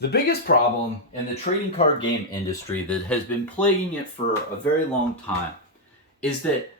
The biggest problem in the trading card game industry that has been plaguing it for a very long time is that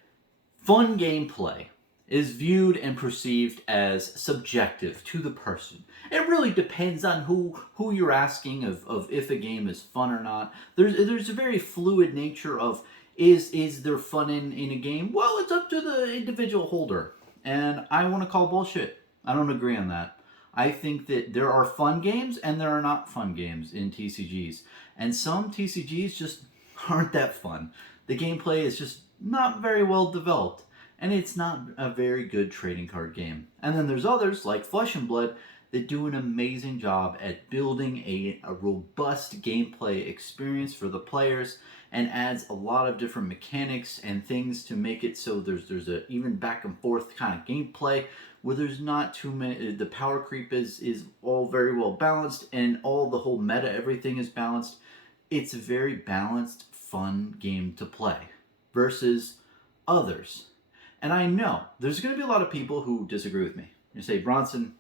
fun gameplay is viewed and perceived as subjective to the person. It really depends on who you're asking of if a game is fun or not. There's a very fluid nature of is there fun in a game? Well, it's up to the individual holder. And I want to call bullshit. I don't agree on that. I think that there are fun games and there are not fun games in TCGs. And some TCGs just aren't that fun. The gameplay is just not very well developed, and it's not a very good trading card game. And then there's others like Flesh and Blood that do an amazing job at building a robust gameplay experience for the players and adds a lot of different mechanics and things to make it so there's a even back and forth kind of gameplay where there's not too many. The power creep is all very well balanced, and all the whole meta, everything is balanced. It's a very balanced, fun game to play versus others. And I know there's going to be a lot of people who disagree with me. You say, Bronson,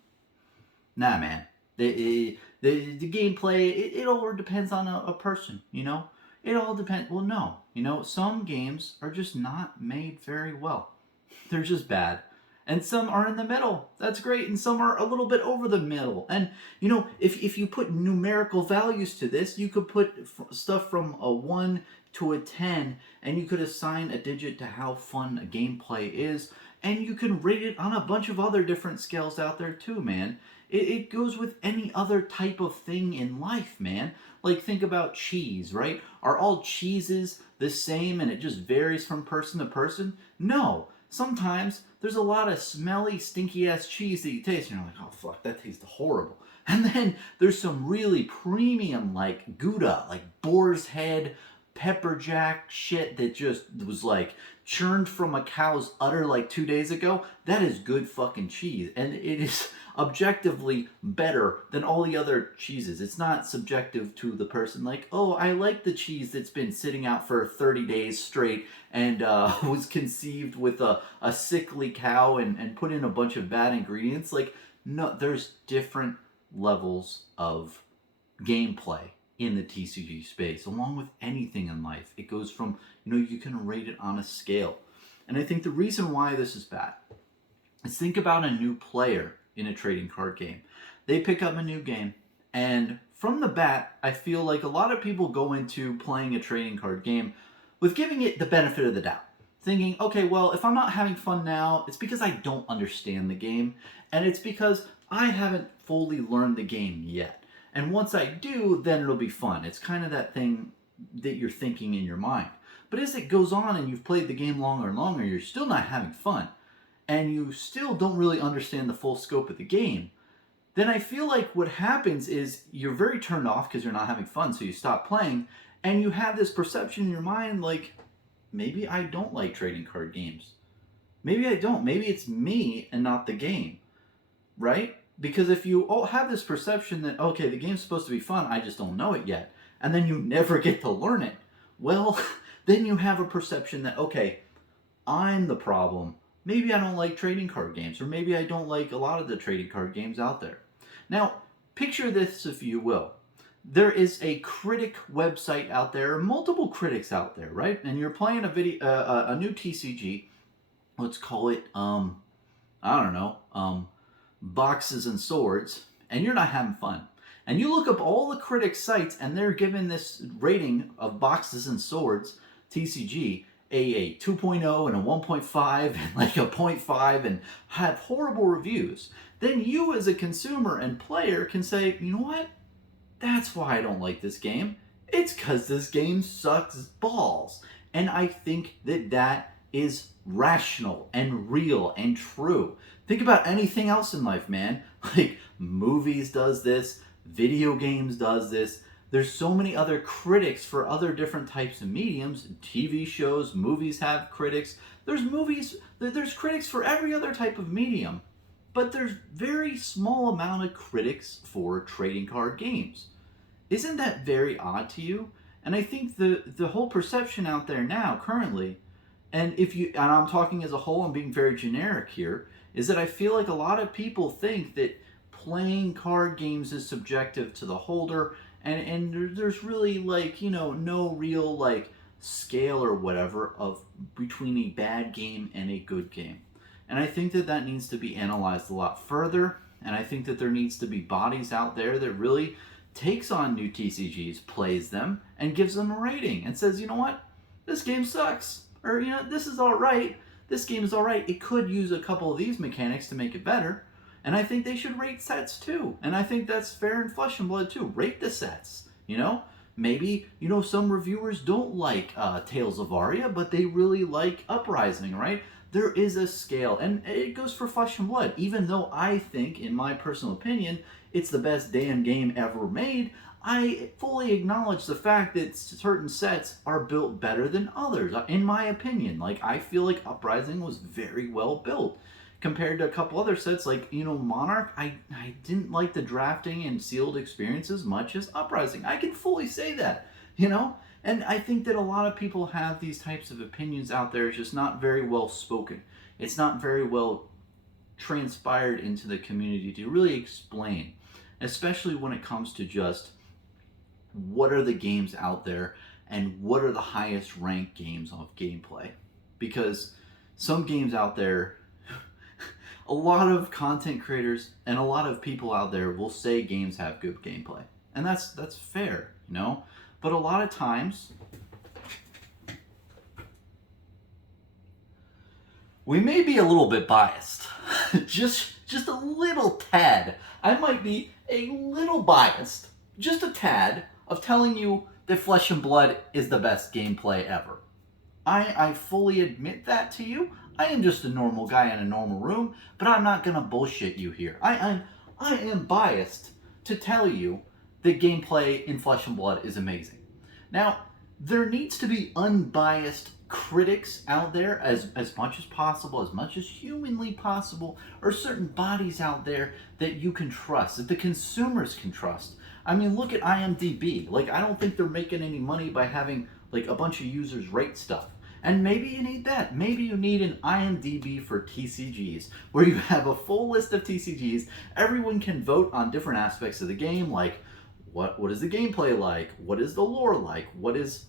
nah, man. The gameplay, it all depends on a person, you know? It all depends. Well, no. You know, some games are just not made very well. They're just bad. And some are in the middle. That's great. And some are a little bit over the middle. And, you know, if you put numerical values to this, you could put stuff from a 1 to a 10, and you could assign a digit to how fun a gameplay is. And you can rate it on a bunch of other different scales out there too, man. It goes with any other type of thing in life, man. Like, think about cheese, right? Are all cheeses the same and it just varies from person to person? No. Sometimes there's a lot of smelly, stinky ass cheese that you taste, and you're like, oh fuck, that tastes horrible. And then there's some really premium, like Gouda, like boar's head, pepper jack shit that just was like churned from a cow's udder like 2 days ago. That is good fucking cheese, and it is objectively better than all the other cheeses. It's not subjective to the person like, oh, I like the cheese that's been sitting out for 30 days straight and was conceived with a sickly cow and put in a bunch of bad ingredients. Like, no, there's different levels of gameplay in the TCG space, along with anything in life. It goes from, you know, you can rate it on a scale. And I think the reason why this is bad is, think about a new player in a trading card game. They pick up a new game, and from the bat, I feel like a lot of people go into playing a trading card game with giving it the benefit of the doubt. Thinking, okay, well, if I'm not having fun now, it's because I don't understand the game, and it's because I haven't fully learned the game yet. And once I do, then it'll be fun. It's kind of that thing that you're thinking in your mind. But as it goes on and you've played the game longer and longer, you're still not having fun, and you still don't really understand the full scope of the game, then I feel like what happens is you're very turned off because you're not having fun, so you stop playing, and you have this perception in your mind like, maybe I don't like trading card games. Maybe I don't. Maybe it's me and not the game, right? Because if you all have this perception that, okay, the game's supposed to be fun, I just don't know it yet, and then you never get to learn it, well, then you have a perception that, okay, I'm the problem. Maybe I don't like trading card games, or maybe I don't like a lot of the trading card games out there. Now, picture this if you will. There is a Critic website out there, multiple critics out there, right? And you're playing a new TCG. Let's call it, I don't know, Boxes and Swords, and you're not having fun. And you look up all the critic sites, and they're giving this rating of Boxes and Swords TCG a 2.0 and a 1.5 and like a zero point 0.5 and have horrible reviews. Then you as a consumer and player can say, you know what? That's why I don't like this game. It's because this game sucks balls. And I think that that is rational and real and true. Think about anything else in life, man. Like, movies does this, video games does this. There's so many other critics for other different types of mediums. TV shows, movies have critics. There's critics for every other type of medium. But there's very small amount of critics for trading card games. Isn't that very odd to you? And I think the whole perception out there now, currently, and I'm talking as a whole, I'm being very generic here, is that I feel like a lot of people think that playing card games is subjective to the holder, and there's really like, you know, no real like scale or whatever of between a bad game and a good game. And I think that that needs to be analyzed a lot further, and I think that there needs to be bodies out there that really takes on new TCGs, plays them, and gives them a rating and says, you know what, this game sucks, or you know, this is all right. This game is all right. It could use a couple of these mechanics to make it better, and I think they should rate sets too. And I think that's fair in Flesh and Blood too. Rate the sets. You know, maybe you know some reviewers don't like Tales of Aria, but they really like Uprising, right? There is a scale, and it goes for Flesh and Blood. Even though I think, in my personal opinion, it's the best damn game ever made, I fully acknowledge the fact that certain sets are built better than others, in my opinion. Like, I feel like Uprising was very well built compared to a couple other sets, like, you know, Monarch. I didn't like the drafting and sealed experience as much as Uprising. I can fully say that, you know? And I think that a lot of people have these types of opinions out there. It's just not very well spoken. It's not very well transpired into the community to really explain, especially when it comes to just what are the games out there and what are the highest ranked games of gameplay. Because some games out there, a lot of content creators and a lot of people out there will say games have good gameplay. And that's fair, you know? But a lot of times, we may be a little bit biased. just a little tad. I might be a little biased, just a tad, of telling you that Flesh and Blood is the best gameplay ever. I fully admit that to you. I am just a normal guy in a normal room, but I'm not gonna bullshit you here. I am biased to tell you that gameplay in Flesh and Blood is amazing. Now, there needs to be unbiased critics out there as much as possible, as much as humanly possible, or certain bodies out there that you can trust, that the consumers can trust. I mean, look at IMDb. Like, I don't think they're making any money by having like a bunch of users rate stuff. And maybe you need that. Maybe you need an IMDb for TCGs, where you have a full list of TCGs. Everyone can vote on different aspects of the game, like what is the gameplay like? What is the lore like? What is,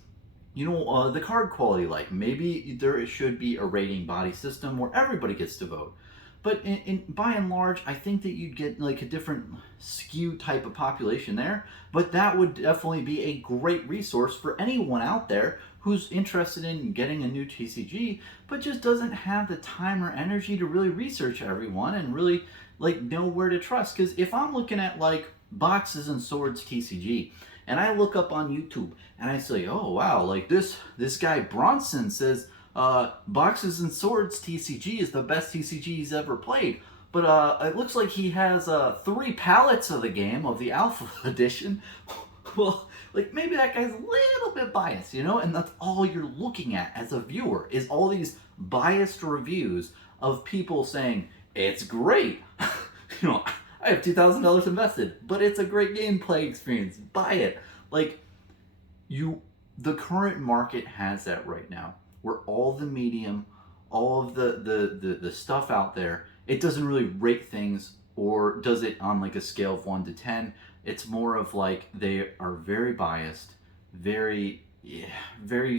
you know, the card quality like? Maybe there should be a rating body system where everybody gets to vote. But by and large, I think that you'd get like a different skew type of population there. But that would definitely be a great resource for anyone out there who's interested in getting a new TCG, but just doesn't have the time or energy to really research everyone and really like know where to trust. Because if I'm looking at like Boxes and Swords TCG, and I look up on YouTube and I say, oh wow, like this guy Bronson says Boxes and Swords TCG is the best TCG he's ever played. But it looks like he has 3 pallets of the game, of the Alpha Edition. Well, like maybe that guy's a little bit biased, you know? And that's all you're looking at as a viewer, is all these biased reviews of people saying, it's great. You know, I have $2,000 invested, but it's a great gameplay experience. Buy it. Like, the current market has that right now, where all the medium, all of the stuff out there, it doesn't really rate things or does it on like a scale of 1 to 10. It's more of like they are very biased, very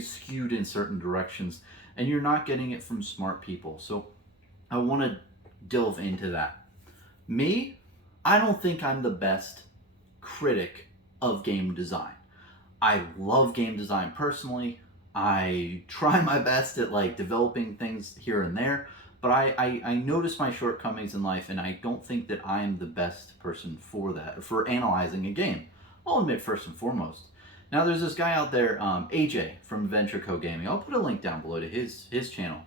skewed in certain directions, and you're not getting it from smart people. So I want to delve into that. Me, I don't think I'm the best critic of game design. I love game design personally. I try my best at like developing things here and there, but I notice my shortcomings in life, and I don't think that I am the best person for that, for analyzing a game. I'll admit, first and foremost. Now there's this guy out there, AJ from Venture Co Gaming. I'll put a link down below to his channel.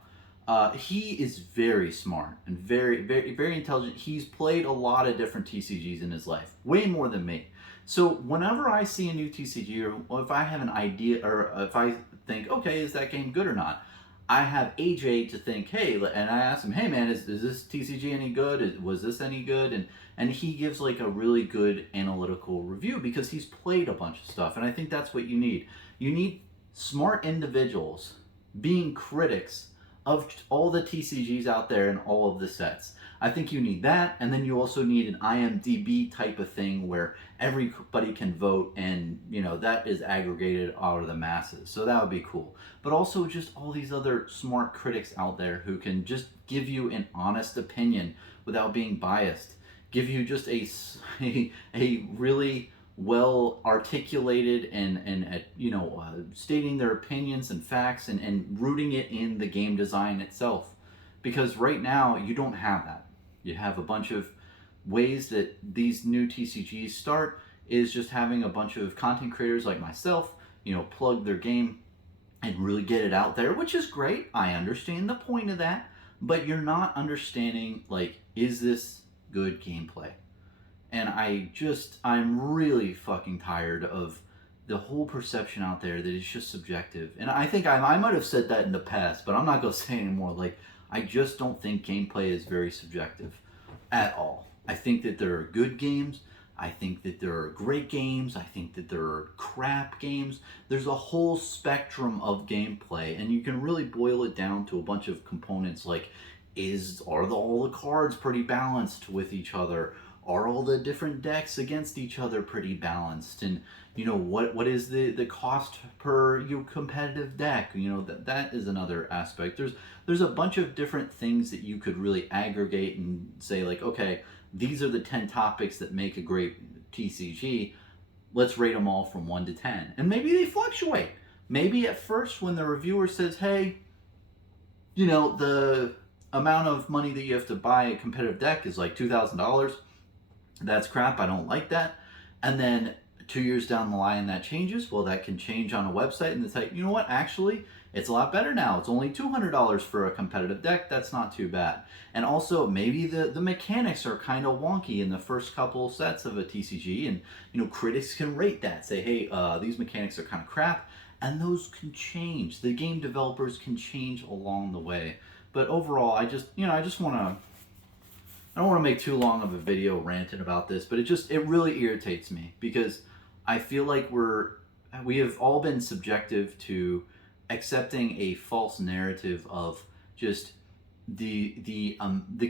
He is very smart and very intelligent. He's played a lot of different TCGs in his life, way more than me. So whenever I see a new TCG, or if I have an idea, or if I think, okay, is that game good or not, I have AJ to think, hey, and I ask him, hey man, is this TCG any good? Was this any good? And he gives like a really good analytical review because he's played a bunch of stuff. And I think that's what you need. You need smart individuals being critics of all the TCGs out there and all of the sets. I think you need that, and then you also need an IMDb type of thing where everybody can vote, and that is aggregated out of the masses. So that would be cool. But also just all these other smart critics out there who can just give you an honest opinion without being biased, give you just a really well articulated and stating their opinions and facts, and rooting it in the game design itself. Because right now you don't have that. You have a bunch of ways that these new TCGs start is just having a bunch of content creators like myself, plug their game and really get it out there, which is great. I understand the point of that, but you're not understanding, like, is this good gameplay? And I'm really fucking tired of the whole perception out there that it's just subjective. And I think I might have said that in the past, but I'm not going to say it anymore. Like, I just don't think gameplay is very subjective at all. I think that there are good games. I think that there are great games. I think that there are crap games. There's a whole spectrum of gameplay, and you can really boil it down to a bunch of components like, all the cards pretty balanced with each other? Are all the different decks against each other pretty balanced? And what is the cost per competitive deck? That is another aspect. There's a bunch of different things that you could really aggregate and say, like, okay, these are the 10 topics that make a great TCG. Let's rate them all from 1 to 10. And maybe they fluctuate. Maybe at first when the reviewer says, hey, the amount of money that you have to buy a competitive deck is like $2,000. That's crap. I don't like that. And then 2 years down the line that changes. Well, that can change on a website, and it's like, you know what? Actually, it's a lot better now. It's only $200 for a competitive deck. That's not too bad. And also, maybe the mechanics are kind of wonky in the first couple sets of a TCG, and critics can rate that. Say, hey, these mechanics are kind of crap, and those can change. The game developers can change along the way. But overall, I just want to. I don't want to make too long of a video ranting about this, but it really irritates me, because I feel like we have all been subjective to accepting a false narrative of just the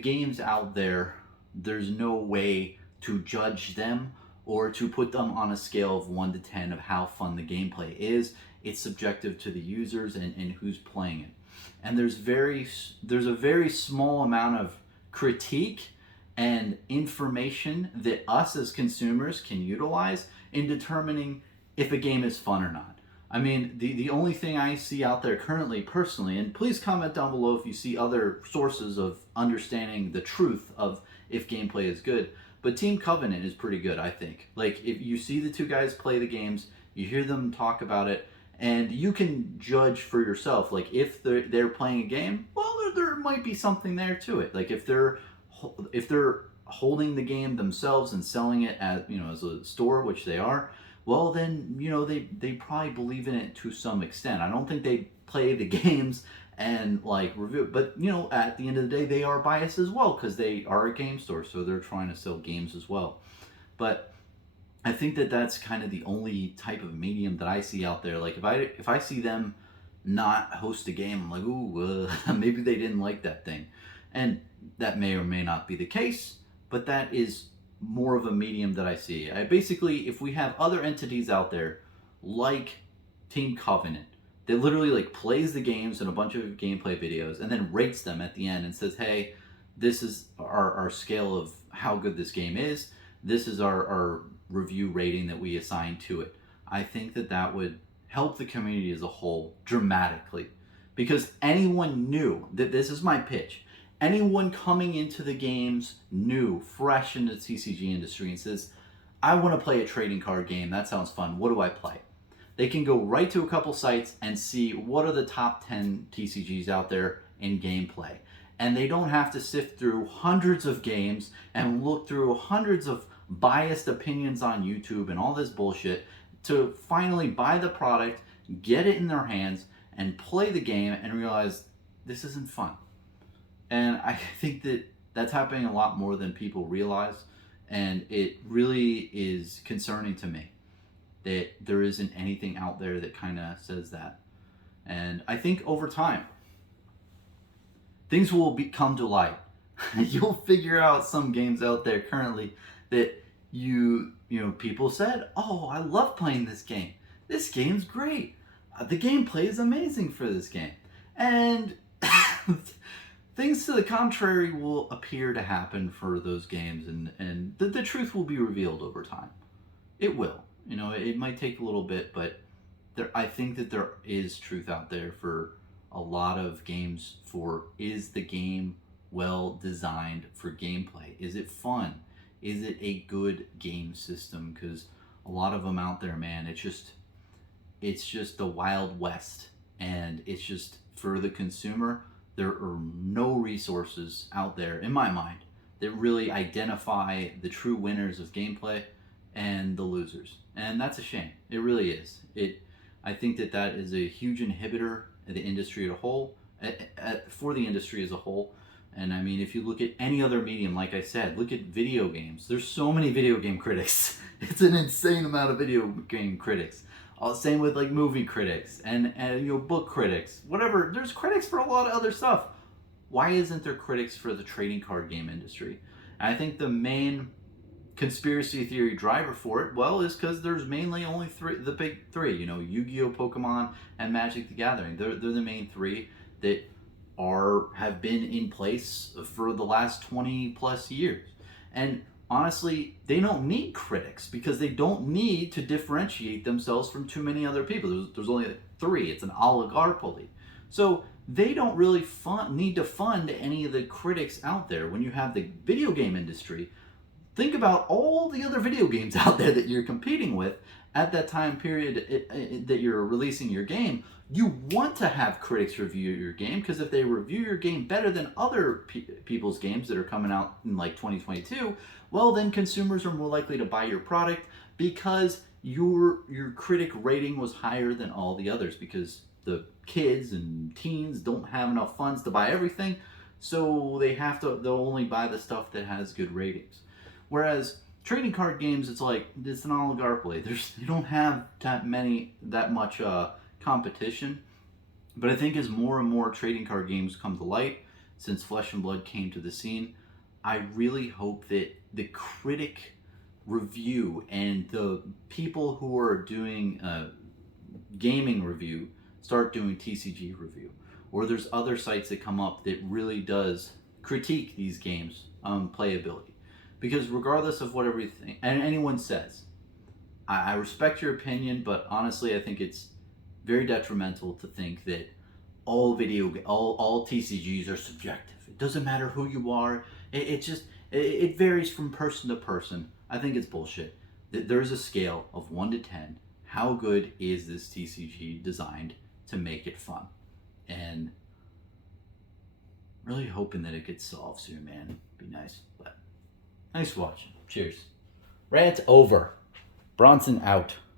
games out there. There's no way to judge them or to put them on a scale of 1 to 10 of how fun the gameplay is. It's subjective to the users and who's playing it. And there's a very small amount of critique and information that us as consumers can utilize in determining if a game is fun or not. I mean, the only thing I see out there currently, personally, and please comment down below if you see other sources of understanding the truth of if gameplay is good, but Team Covenant is pretty good, I think. Like, if you see the two guys play the games, you hear them talk about it, and you can judge for yourself. Like, if they're playing a game, well, there might be something there to it. Like, if they're holding the game themselves and selling it as a store, which they are, well, then they probably believe in it to some extent. I don't think they play the games and like review it, but at the end of the day, they are biased as well, because they are a game store, so they're trying to sell games as well. But I think that that's kind of the only type of medium that I see out there. Like, if I see them not host a game, I'm like, ooh, maybe they didn't like that thing. And that may or may not be the case, but that is more of a medium that I see. Basically, if we have other entities out there like Team Covenant that literally like plays the games and a bunch of gameplay videos and then rates them at the end and says, hey, this is our scale of how good this game is. This is our review rating that we assign to it. I think that would help the community as a whole dramatically, because anyone knew that this is my pitch. Anyone coming into the games new, fresh in the TCG industry, and says, I want to play a trading card game. That sounds fun. What do I play? They can go right to a couple sites and see what are the top 10 TCGs out there in gameplay. And they don't have to sift through hundreds of games and look through hundreds of biased opinions on YouTube and all this bullshit to finally buy the product, get it in their hands, and play the game and realize this isn't fun. And I think that that's happening a lot more than people realize, and it really is concerning to me that there isn't anything out there that kind of says that. And I think over time, things will come to light. you'll figure out some games out there currently that people said, "Oh, I love playing this game. This game's great. The gameplay is amazing for this game." And things to the contrary will appear to happen for those games, and the truth will be revealed over time. It will. It might take a little bit, but I think that there is truth out there for a lot of games. For, is the game well designed for gameplay? Is it fun? Is it a good game system? Because a lot of them out there, man, it's just the Wild West, and it's just, for the consumer, there are no resources out there, in my mind, that really identify the true winners of gameplay and the losers. And that's a shame. It really is. I think that is a huge inhibitor of the industry as a whole, for the industry as a whole. And I mean, if you look at any other medium, like I said, look at video games. There's so many video game critics. It's an insane amount of video game critics. Same with like movie critics and book critics, whatever. There's critics for a lot of other stuff. Why isn't there critics for the trading card game industry? And I think the main conspiracy theory driver for it, well, is because there's mainly only the big three. Yu-Gi-Oh, Pokemon, and Magic the Gathering. They're the main three that have been in place for the last 20 plus years. And honestly, they don't need critics because they don't need to differentiate themselves from too many other people. There's only three. It's an oligopoly. So they don't really need to fund any of the critics out there. When you have the video game industry, think about all the other video games out there that you're competing with at that time period that you're releasing your game. You want to have critics review your game, because if they review your game better than other people's games that are coming out in like 2022, well, then consumers are more likely to buy your product because your critic rating was higher than all the others, because the kids and teens don't have enough funds to buy everything, so they'll only buy the stuff that has good ratings. Whereas trading card games, it's an oligopoly. You don't have that much competition. But I think as more and more trading card games come to light, since Flesh and Blood came to the scene, I really hope that the critic review and the people who are doing gaming review start doing TCG review. Or there's other sites that come up that really does critique these games' playability. Because regardless of what everything and anyone says, I respect your opinion, but honestly, I think it's very detrimental to think that all TCGs are subjective. It doesn't matter who you are. It varies from person to person. I think it's bullshit. There's a scale of 1 to 10. How good is this TCG designed to make it fun? And really hoping that it gets solved soon, man. Be nice. But thanks for watching. Cheers. Rant over. Bronson out.